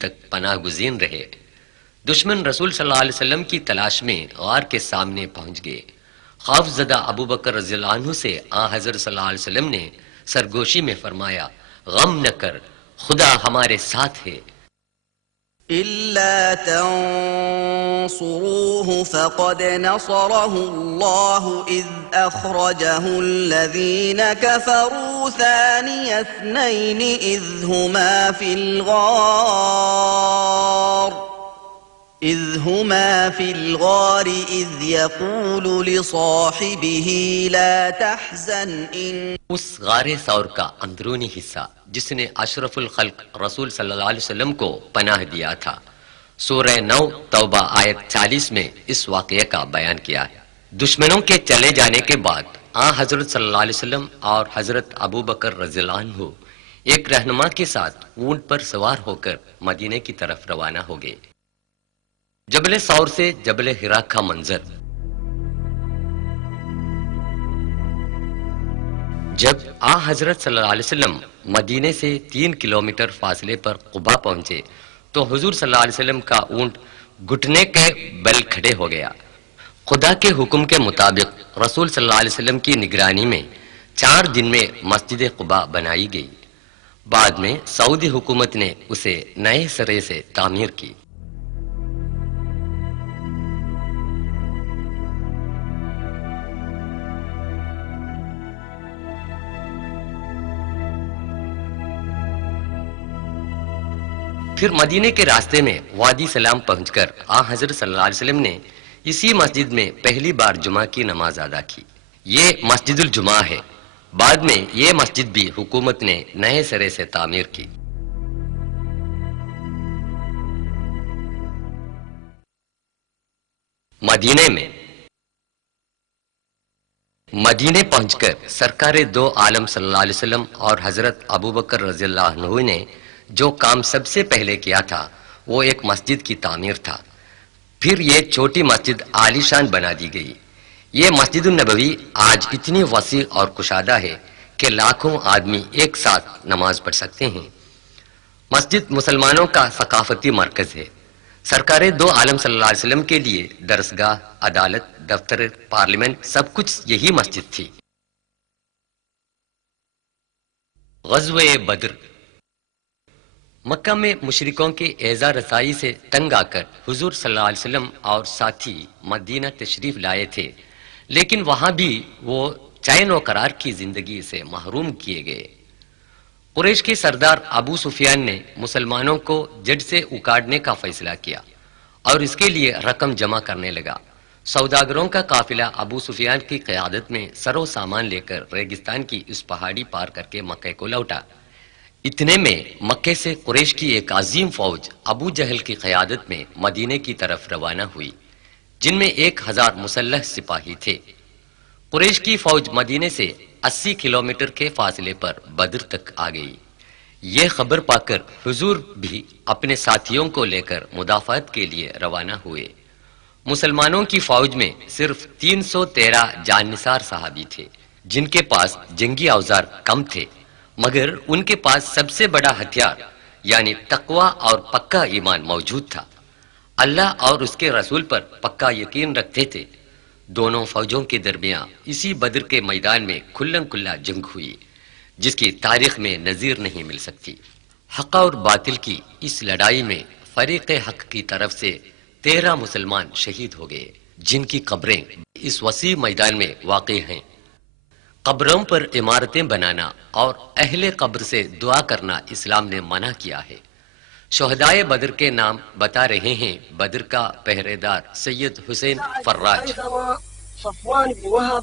تک پناہ گزین رہے۔ دشمن رسول صلی اللہ علیہ وسلم کی تلاش میں غار کے سامنے پہنچ گئے۔ خوف زدہ ابو بکر رضی اللہ عنہ سے حضرت صلی اللہ علیہ وسلم نے سرگوشی میں فرمایا، غم نہ کر، خدا ہمارے ساتھ ہے۔ إلا تنصروه فقد نصره الله إذ أخرجه الذين كفروا ثاني اثنين إذ هما في الغار إذ يقول لصاحبه لا تحزن اس غار ثور کا اندرونی حصہ جس نے اشرف الخلق رسول صلی اللہ علیہ وسلم کو پناہ دیا تھا، سورہ 9 توبہ آیت 40 میں اس واقعے کا بیان کیا ہے۔ دشمنوں کے چلے جانے کے بعد حضرت صلی اللہ علیہ وسلم اور حضرت ابو بکر رضی اللہ عنہ ایک رہنما کے ساتھ اونٹ پر سوار ہو کر مدینے کی طرف روانہ ہو گئے۔ جبل ثور سے جبل حرا کا منظر۔ جب حضرت صلی اللہ علیہ وسلم مدینے سے 3 کلومیٹر فاصلے پر قباء پہنچے تو حضور صلی اللہ علیہ وسلم کا اونٹ گھٹنے کے بل کھڑے ہو گیا۔ خدا کے حکم کے مطابق رسول صلی اللہ علیہ وسلم کی نگرانی میں 4 دن میں مسجد قباء بنائی گئی۔ بعد میں سعودی حکومت نے اسے نئے سرے سے تعمیر کی۔ پھر مدینے کے راستے میں وادی سلام پہنچ کر حضرت صلی اللہ علیہ وسلم نے اسی مسجد میں پہلی بار جمعہ کی نماز ادا کی۔ یہ مسجد الجمعہ ہے۔ بعد میں یہ مسجد بھی حکومت نے نئے سرے سے تعمیر کی۔ مدینے پہنچ کر سرکار دو عالم صلی اللہ علیہ وسلم اور حضرت ابو بکر رضی اللہ عنہ نے جو کام سب سے پہلے کیا تھا وہ ایک مسجد کی تعمیر تھا۔ پھر یہ چھوٹی مسجد عالی شان بنا دی گئی۔ یہ مسجد النبوی آج اتنی وسیع اور کشادہ ہے کہ لاکھوں آدمی ایک ساتھ نماز پڑھ سکتے ہیں۔ مسجد مسلمانوں کا ثقافتی مرکز ہے۔ سرکار دو عالم صلی اللہ علیہ وسلم کے لیے درسگاہ، عدالت، دفتر، پارلیمنٹ سب کچھ یہی مسجد تھی۔ غزوہ بدر۔ مکہ میں مشرکوں کے ایذا رسائی سے تنگ آ کر حضور صلی اللہ علیہ وسلم اور ساتھی مدینہ تشریف لائے تھے، لیکن وہاں بھی وہ چین و قرار کی زندگی سے محروم کیے گئے۔ قریش کے سردار ابو سفیان نے مسلمانوں کو جڑ سے اکاڑنے کا فیصلہ کیا اور اس کے لیے رقم جمع کرنے لگا۔ سوداگروں کا قافلہ ابو سفیان کی قیادت میں سرو سامان لے کر ریگستان کی اس پہاڑی پار کر کے مکہ کو لوٹا۔ اتنے میں مکے سے قریش کی ایک عظیم فوج ابو جہل کی قیادت میں مدینے کی طرف روانہ ہوئی، جن میں 1000 مسلح سپاہی تھے۔ قریش کی فوج مدینے سے 80 کلومیٹر کے فاصلے پر بدر تک آ گئی۔ یہ خبر پا کر حضور بھی اپنے ساتھیوں کو لے کر مدافعت کے لیے روانہ ہوئے۔ مسلمانوں کی فوج میں صرف 313 جان نثار صحابی تھے، جن کے پاس جنگی اوزار کم تھے، مگر ان کے پاس سب سے بڑا ہتھیار یعنی تقوی اور پکا ایمان موجود تھا۔ اللہ اور اس کے رسول پر پکا یقین رکھتے تھے۔ دونوں فوجوں کے درمیان اسی بدر کے میدان میں کھلم کھلا جنگ ہوئی، جس کی تاریخ میں نظیر نہیں مل سکتی۔ حق اور باطل کی اس لڑائی میں فریق حق کی طرف سے 13 مسلمان شہید ہو گئے، جن کی قبریں اس وسیع میدان میں واقع ہیں۔ قبروں پر عمارتیں بنانا اور اہل قبر سے دعا کرنا اسلام نے منع کیا ہے۔ شہدائے بدر کے نام بتا رہے ہیں بدر کا پہرے دار سید حسین فراج، صفوان بن وهب،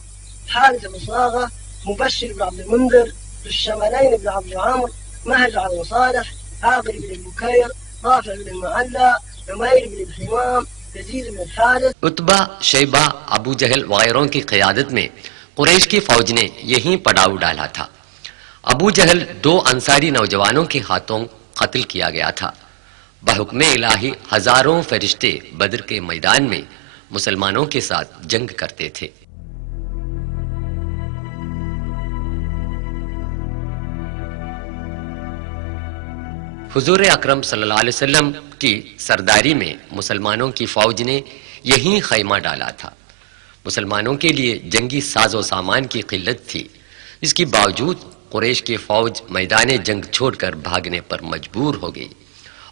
حارث بن صاغة، مبشر بن عبد المنذر، ذو الشمالين بن عبد عمرو، مهجع بن صالح، عاقل بن البكير، رافع بن المعلى، عمير بن الحمام، يزيد بن الحارث، عتبہ، شیبہ، ابو جہل وغیروں کی قیادت میں قریش کی فوج نے یہیں پڑاؤ ڈالا تھا۔ ابو جہل 2 انصاری نوجوانوں کے ہاتھوں قتل کیا گیا تھا۔ بحکم الہی ہزاروں فرشتے بدر کے میدان میں مسلمانوں کے ساتھ جنگ کرتے تھے۔ حضور اکرم صلی اللہ علیہ وسلم کی سرداری میں مسلمانوں کی فوج نے یہیں خیمہ ڈالا تھا۔ مسلمانوں کے لیے جنگی ساز و سامان کی قلت تھی، اس کے باوجود قریش کی فوج میدان جنگ چھوڑ کر بھاگنے پر مجبور ہو گئی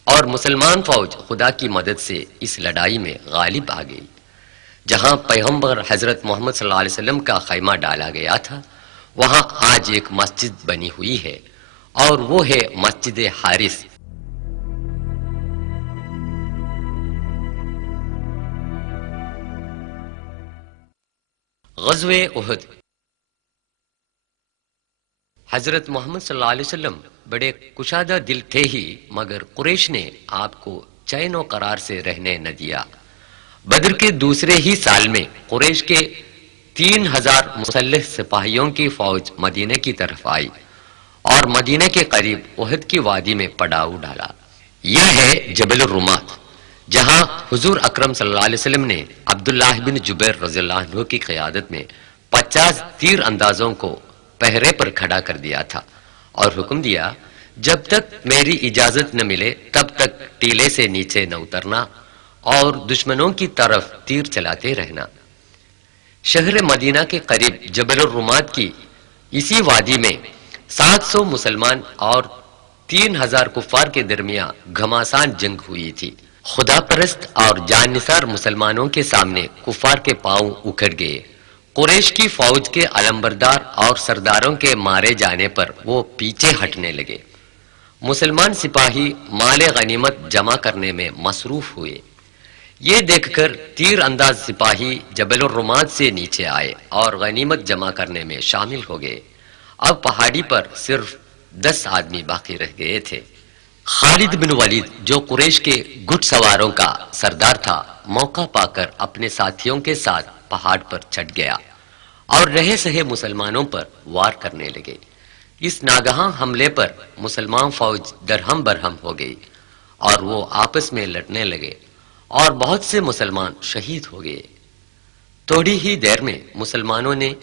اور مسلمان فوج خدا کی مدد سے اس لڑائی میں غالب آ گئی۔ جہاں پیغمبر حضرت محمد صلی اللہ علیہ وسلم کا خیمہ ڈالا گیا تھا، وہاں آج ایک مسجد بنی ہوئی ہے اور وہ ہے مسجد حارث۔ غزوہ احد۔ حضرت محمد صلی اللہ علیہ وسلم بڑے کشادہ دل تھے ہی، مگر قریش نے آپ کو چین و قرار سے رہنے نہ دیا۔ بدر کے دوسرے ہی سال میں قریش کے 3000 مسلح سپاہیوں کی فوج مدینہ کی طرف آئی اور مدینہ کے قریب احد کی وادی میں پڑاؤ ڈالا۔ یہ ہے جبل الرمات، جہاں حضور اکرم صلی اللہ علیہ وسلم نے عبداللہ بن جبیر رضی اللہ عنہ کی قیادت میں 50 تیر اندازوں کو پہرے پر کھڑا کر دیا تھا اور حکم دیا، جب تک میری اجازت نہ ملے تب تک ٹیلے سے نیچے نہ اترنا اور دشمنوں کی طرف تیر چلاتے رہنا۔ شہر مدینہ کے قریب جبل الرمات کی اسی وادی میں 700 مسلمان اور 3000 کفار کے درمیان گھماسان جنگ ہوئی تھی۔ خدا پرست اور جان نثار مسلمانوں کے سامنے کفار کے پاؤں اکھڑ گئے۔ قریش کی فوج کے علمبردار اور سرداروں کے مارے جانے پر وہ پیچھے ہٹنے لگے۔ مسلمان سپاہی مال غنیمت جمع کرنے میں مصروف ہوئے۔ یہ دیکھ کر تیر انداز سپاہی جبل الرمات سے نیچے آئے اور غنیمت جمع کرنے میں شامل ہو گئے۔ اب پہاڑی پر صرف 10 آدمی باقی رہ گئے تھے۔ خالد بن ولید جو قریش کے گھڑ سواروں کا سردار تھا، موقع پا کر اپنے ساتھیوں کے ساتھ پہاڑ پر چڑھ گیا اور رہے سہے مسلمانوں پر وار کرنے لگے۔ اس ناگہاں حملے پر مسلمان فوج درہم برہم ہو گئی اور وہ آپس میں لڑنے لگے اور بہت سے مسلمان شہید ہو گئے۔ تھوڑی ہی دیر میں مسلمانوں نے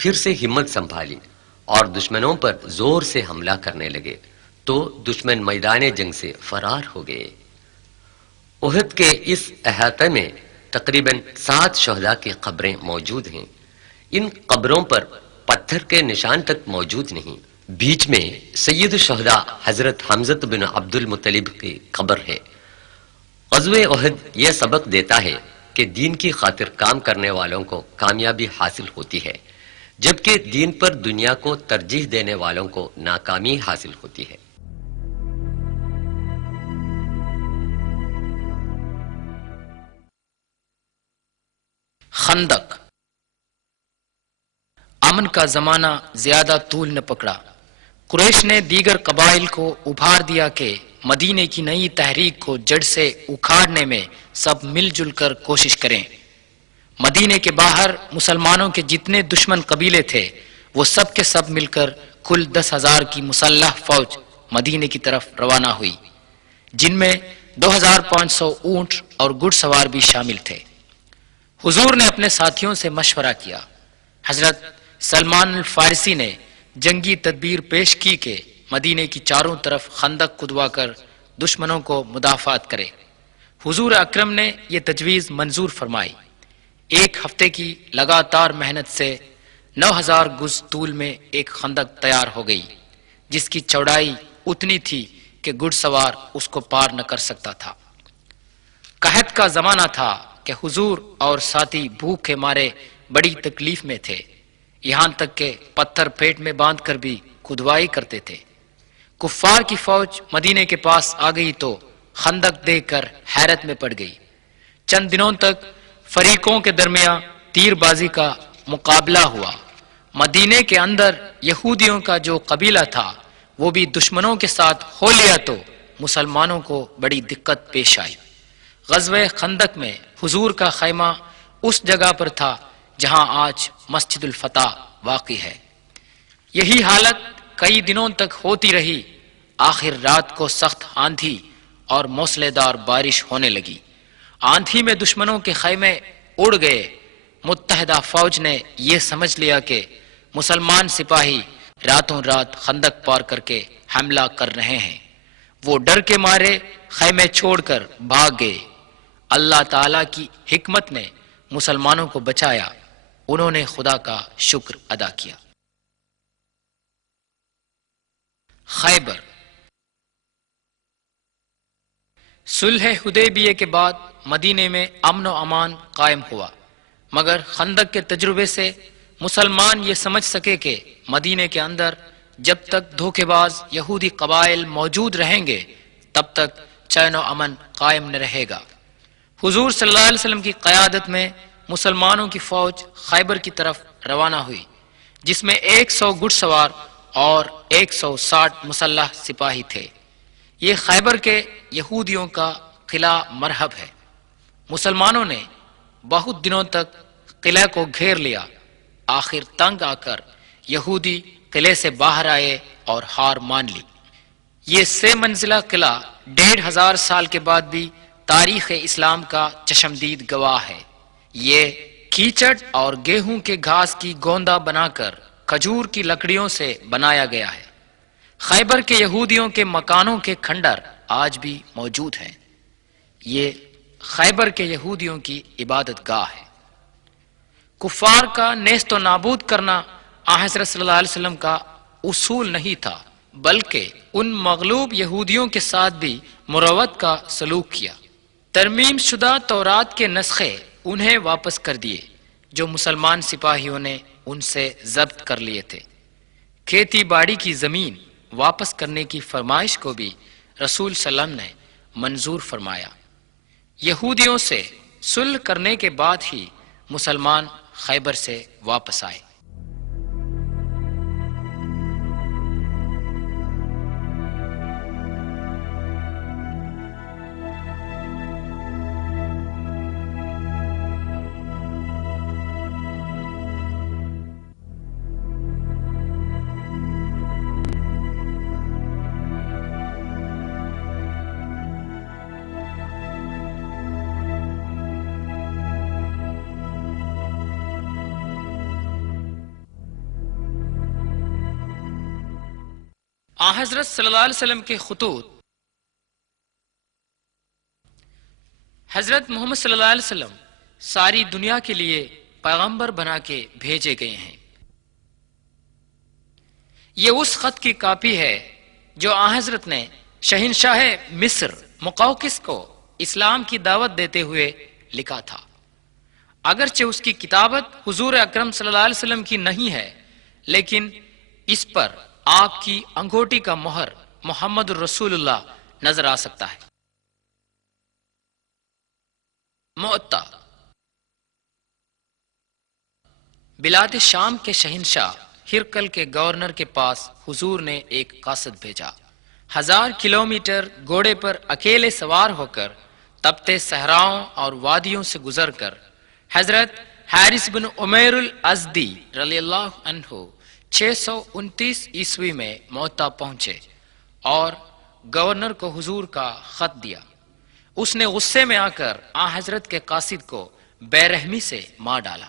پھر سے ہمت سنبھالی اور دشمنوں پر زور سے حملہ کرنے لگے تو دشمن میدان جنگ سے فرار ہو گئے۔ احد کے اس احاطے میں تقریباً 7 شہداء کی قبریں موجود ہیں۔ ان قبروں پر پتھر کے نشان تک موجود نہیں۔ بیچ میں سید الشہداء حضرت حمزہ بن عبد المطلب کی قبر ہے۔ غزوہ احد یہ سبق دیتا ہے کہ دین کی خاطر کام کرنے والوں کو کامیابی حاصل ہوتی ہے، جبکہ دین پر دنیا کو ترجیح دینے والوں کو ناکامی حاصل ہوتی ہے۔ خندق۔ امن کا زمانہ زیادہ طول نہ پکڑا۔ قریش نے دیگر قبائل کو ابھار دیا کہ مدینے کی نئی تحریک کو جڑ سے اکھاڑنے میں سب مل جل کر کوشش کریں۔ مدینے کے باہر مسلمانوں کے جتنے دشمن قبیلے تھے وہ سب کے سب مل کر کل 10,000 کی مسلح فوج مدینے کی طرف روانہ ہوئی، جن میں 2500 اونٹ اور گھڑ سوار بھی شامل تھے۔ حضور نے اپنے ساتھیوں سے مشورہ کیا۔ حضرت سلمان الفارسی نے جنگی تدبیر پیش کی کہ مدینے کی چاروں طرف خندق کھدوا کر دشمنوں کو مدافعت کرے۔ حضور اکرم نے یہ تجویز منظور فرمائی۔ 1 ہفتے کی لگاتار محنت سے 9000 گز طول میں ایک خندق تیار ہو گئی، جس کی چوڑائی اتنی تھی کہ گھڑ سوار اس کو پار نہ کر سکتا تھا۔ قحط کا زمانہ تھا کہ حضور اور ساتھی بھوک کے مارے بڑی تکلیف میں تھے، یہاں تک کہ پتھر پیٹ میں باندھ کر بھی کھدوائی کرتے تھے۔ کفار کی فوج مدینے کے پاس آ گئی تو خندق دیکھ کر حیرت میں پڑ گئی۔ چند دنوں تک فریقوں کے درمیان تیر بازی کا مقابلہ ہوا۔ مدینے کے اندر یہودیوں کا جو قبیلہ تھا وہ بھی دشمنوں کے ساتھ ہو لیا تو مسلمانوں کو بڑی دقت پیش آئی۔ غزوہ خندق میں حضور کا خیمہ اس جگہ پر تھا جہاں آج مسجد الفتح واقع ہے۔ یہی حالت کئی دنوں تک ہوتی رہی۔ آخر رات کو سخت آندھی اور موسلے دار بارش ہونے لگی۔ آندھی میں دشمنوں کے خیمے اڑ گئے۔ متحدہ فوج نے یہ سمجھ لیا کہ مسلمان سپاہی راتوں رات خندق پار کر کے حملہ کر رہے ہیں۔ وہ ڈر کے مارے خیمے چھوڑ کر بھاگ گئے۔ اللہ تعالی کی حکمت نے مسلمانوں کو بچایا، انہوں نے خدا کا شکر ادا کیا۔ خیبر۔ صلح حدیبیہ کے بعد مدینے میں امن و امان قائم ہوا، مگر خندق کے تجربے سے مسلمان یہ سمجھ سکے کہ مدینے کے اندر جب تک دھوکے باز یہودی قبائل موجود رہیں گے تب تک چین و امن قائم نہ رہے گا۔ حضور صلی اللہ علیہ وسلم کی قیادت میں مسلمانوں کی فوج خیبر کی طرف روانہ ہوئی، جس میں 100 گھڑ سوار اور 160 مسلح سپاہی تھے۔ یہ خیبر کے یہودیوں کا قلعہ مرحب ہے۔ مسلمانوں نے بہت دنوں تک قلعے کو گھیر لیا، آخر تنگ آ کر یہودی قلعے سے باہر آئے اور ہار مان لی۔ یہ 6 منزلہ قلعہ 1500 سال کے بعد بھی تاریخ اسلام کا چشمدید گواہ ہے۔ یہ کیچڑ اور گیہوں کے گھاس کی گوندا بنا کر کھجور کی لکڑیوں سے بنایا گیا ہے۔ خیبر کے یہودیوں کے مکانوں کے کھنڈر آج بھی موجود ہیں۔ یہ خیبر کے یہودیوں کی عبادت گاہ ہے۔ کفار کا نیست و نابود کرنا حضرت صلی اللہ علیہ وسلم کا اصول نہیں تھا، بلکہ ان مغلوب یہودیوں کے ساتھ بھی مروت کا سلوک کیا۔ ترمیم شدہ تورات کے نسخے انہیں واپس کر دیے جو مسلمان سپاہیوں نے ان سے ضبط کر لیے تھے۔ کھیتی باڑی کی زمین واپس کرنے کی فرمائش کو بھی رسول صلی اللہ علیہ وسلم نے منظور فرمایا۔ یہودیوں سے صلح کرنے کے بعد ہی مسلمان خیبر سے واپس آئے۔ حضرت صلی اللہ علیہ وسلم کے خطوط۔ حضرت محمد صلی اللہ علیہ وسلم ساری دنیا کے لیے پیغمبر بنا کے بھیجے گئے ہیں۔ یہ اس خط کی کاپی ہے جو حضرت نے شہنشاہ مصر مقوقس کو اسلام کی دعوت دیتے ہوئے لکھا تھا۔ اگرچہ اس کی کتابت حضور اکرم صلی اللہ علیہ وسلم کی نہیں ہے، لیکن اس پر آپ کی انگوٹھی کا مہر محمد الرسول اللہ نظر آ سکتا ہے۔ معطا۔ بلاد شام کے شہنشاہ ہرقل کے گورنر کے پاس حضور نے ایک قاصد بھیجا۔ 1000 کلومیٹر گھوڑے پر اکیلے سوار ہو کر تپتے صحراؤں اور وادیوں سے گزر کر حضرت حارث بن عمیر الازدی رضی اللہ عنہ 629 عیسوی میں معطا پہنچے اور گورنر کو حضور کا خط دیا۔ اس نے غصے میں آ کر حضرت کے قاصد کو بے رحمی سے مار ڈالا۔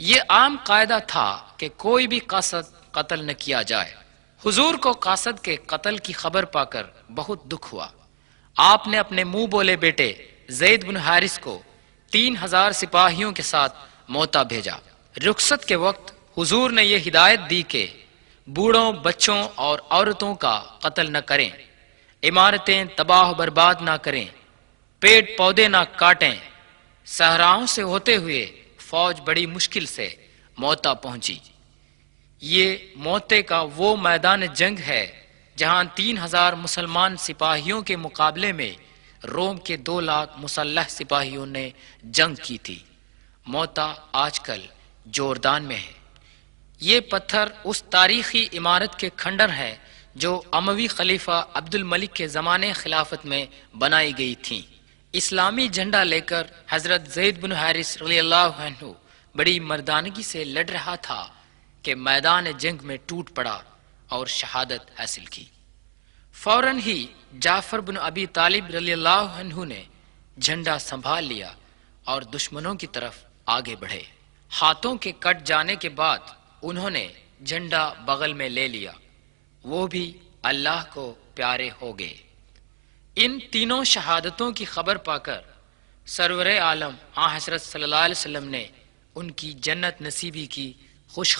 یہ عام قاعدہ تھا کہ کوئی بھی قاصد قتل نہ کیا جائے۔ حضور کو قاصد کے قتل کی خبر پا کر بہت دکھ ہوا۔ آپ نے اپنے منہ بولے بیٹے زید بن حارث کو 3000 سپاہیوں کے ساتھ معطا بھیجا۔ رخصت کے وقت حضور نے یہ ہدایت دی کہ بوڑھوں، بچوں اور عورتوں کا قتل نہ کریں، عمارتیں تباہ و برباد نہ کریں، پیڑ پودے نہ کاٹیں۔ صحراؤں سے ہوتے ہوئے فوج بڑی مشکل سے معطا پہنچی۔ یہ معطے کا وہ میدان جنگ ہے جہاں 3000 مسلمان سپاہیوں کے مقابلے میں روم کے 2 لاکھ مسلح سپاہیوں نے جنگ کی تھی۔ معطا آج کل جوردان میں ہے۔ یہ پتھر اس تاریخی عمارت کے کھنڈر ہیں جو اموی خلیفہ عبد الملک کے زمانے خلافت میں بنائی گئی تھیں۔ اسلامی جھنڈا لے کر حضرت زید بن حارث رضی اللہ عنہ بڑی مردانگی سے لڑ رہا تھا کہ میدان جنگ میں ٹوٹ پڑا اور شہادت حاصل کی۔ فوراً ہی جعفر بن ابی طالب رضی اللہ عنہ نے جھنڈا سنبھال لیا اور دشمنوں کی طرف آگے بڑھے۔ ہاتھوں کے کٹ جانے کے بعد انہوں نے جھنڈا بغل میں لے لیا۔ وہ بھی اللہ کو پیارے ہو گئے۔ ان تینوں شہادتوں کی خبر پا کر سرور عالم حضرت صلی اللہ علیہ وسلم نے ان کی جنت نصیبی کی خوش